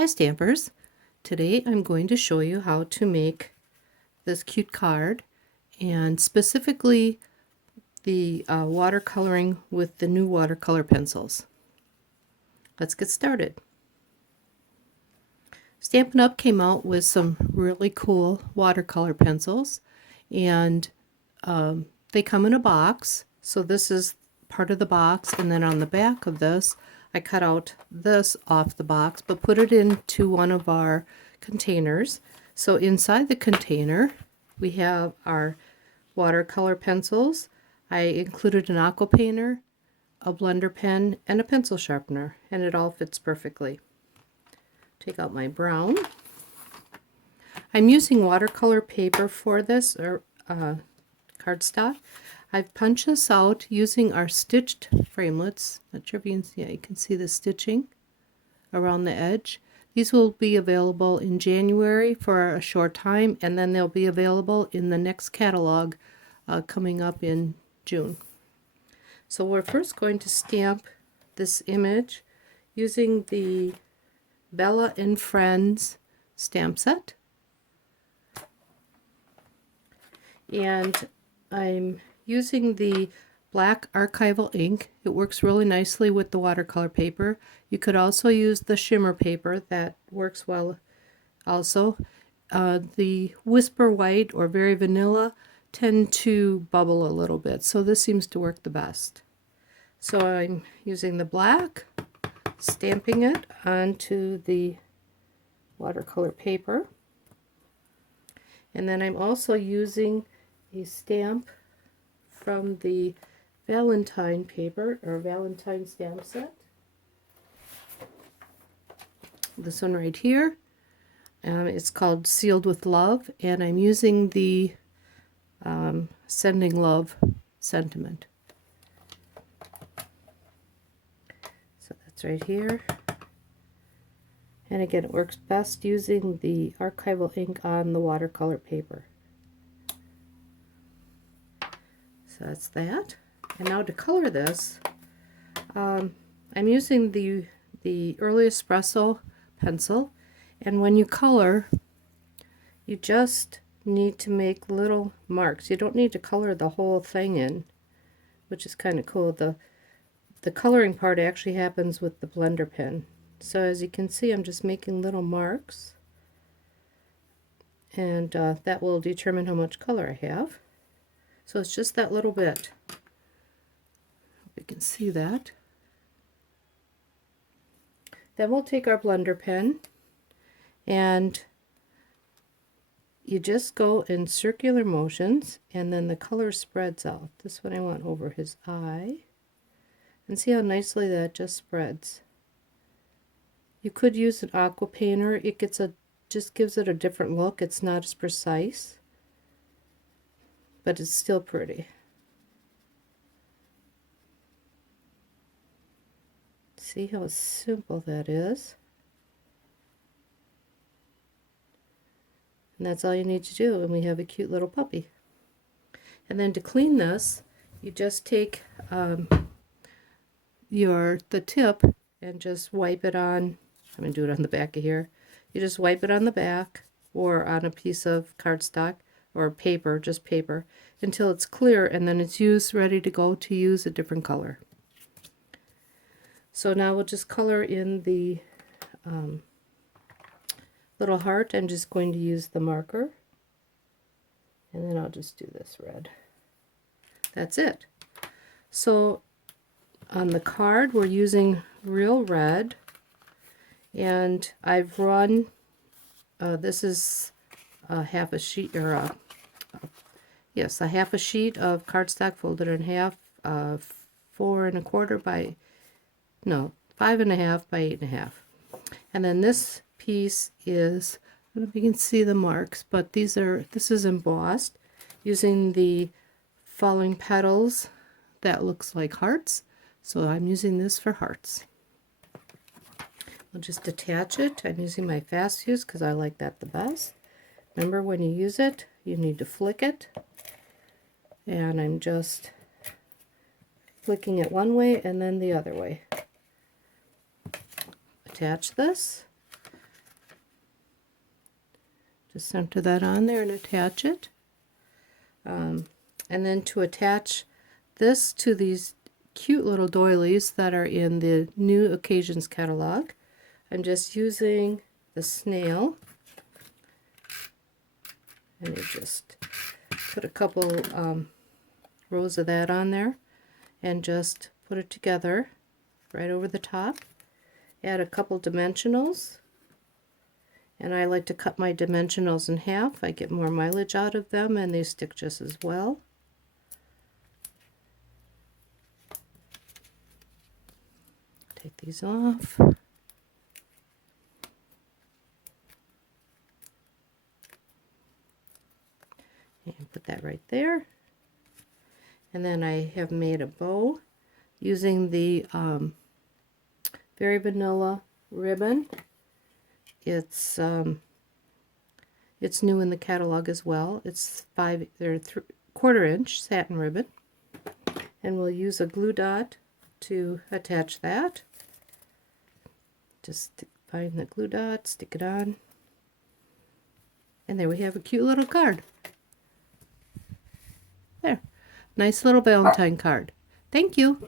Hi Stampers! Today I'm going to show you how to make this cute card, and specifically the watercoloring with the new watercolor pencils. Let's get started. Stampin' Up! Came out with some really cool watercolor pencils, and they come in a box. So this is part of the box, and then on the back of this I cut out this off the box but put it into one of our containers. So inside the container we have our watercolor pencils. I included an aqua painter, a blender pen, and a pencil sharpener, and it all fits perfectly. Take out my brown. I'm using watercolor paper for this, or cardstock. I've punched this out using our stitched framelits. Not sure if you can see, you can see the stitching around the edge. These will be available in January for a short time, and then they'll be available in the next catalog coming up in June. So we're first going to stamp this image using the Bella and Friends stamp set. And I'm using the black archival ink. It works really nicely with the watercolor paper. You could also use the shimmer paper, that works well also. The Whisper White or Very Vanilla tend to bubble a little bit, so this seems to work the best. So I'm using the black, stamping it onto the watercolor paper, and then I'm also using a stamp from the Valentine paper or Valentine stamp set. This one right here. It's called Sealed with Love, and I'm using the Sending Love sentiment. So that's right here. And again, it works best using the archival ink on the watercolor paper. So that's that. And now to color this, I'm using the Early Espresso pencil, and when you color, you just need to make little marks. You don't need to color the whole thing in, which is kind of cool. The coloring part actually happens with the blender pen. So as you can see, I'm just making little marks, and that will determine how much color I have. So it's just that little bit. Hope you can see that. Then we'll take our blender pen, and you just go in circular motions, and then the color spreads out. This one I want over his eye. And see how nicely that just spreads. You could use an aqua painter. It just gives it a different look. It's not as precise, but it's still pretty. See how simple that is? And that's all you need to do, and we have a cute little puppy. And then to clean this, you just take the tip and just wipe it on. I'm going to do it on the back of here. You just wipe it on the back or on a piece of cardstock or paper, just paper, until it's clear, and then it's ready to go to use a different color. So now we'll just color in the little heart. I'm just going to use the marker, and then I'll just do this red. That's it. So on the card we're using real red, and I've run this is a half a sheet, or a half a sheet of cardstock folded in half, 4 1/4 by 5 1/2 by 8 1/2. And then this piece is, I don't know if you can see the marks, but this is embossed using the falling petals that looks like hearts. So I'm using this for hearts. I'll just attach it. I'm using my fast fuse because I like that the best. Remember, when you use it, you need to flick it. And I'm just flicking it one way and then the other way. Attach this. Just center that on there and attach it. And then to attach this to these cute little doilies that are in the New Occasions catalog, I'm just using the snail. And you just put a couple rows of that on there and just put it together right over the top. Add a couple dimensionals. And I like to cut my dimensionals in half. I get more mileage out of them and they stick just as well. Take these off. And put that right there. And then I have made a bow using the Very Vanilla ribbon. It's new in the catalog as well. It's 1/4 inch satin ribbon. And we'll use a glue dot to attach that. Just find the glue dot, stick it on. And there we have a cute little card. There. Nice little Valentine card. Thank you.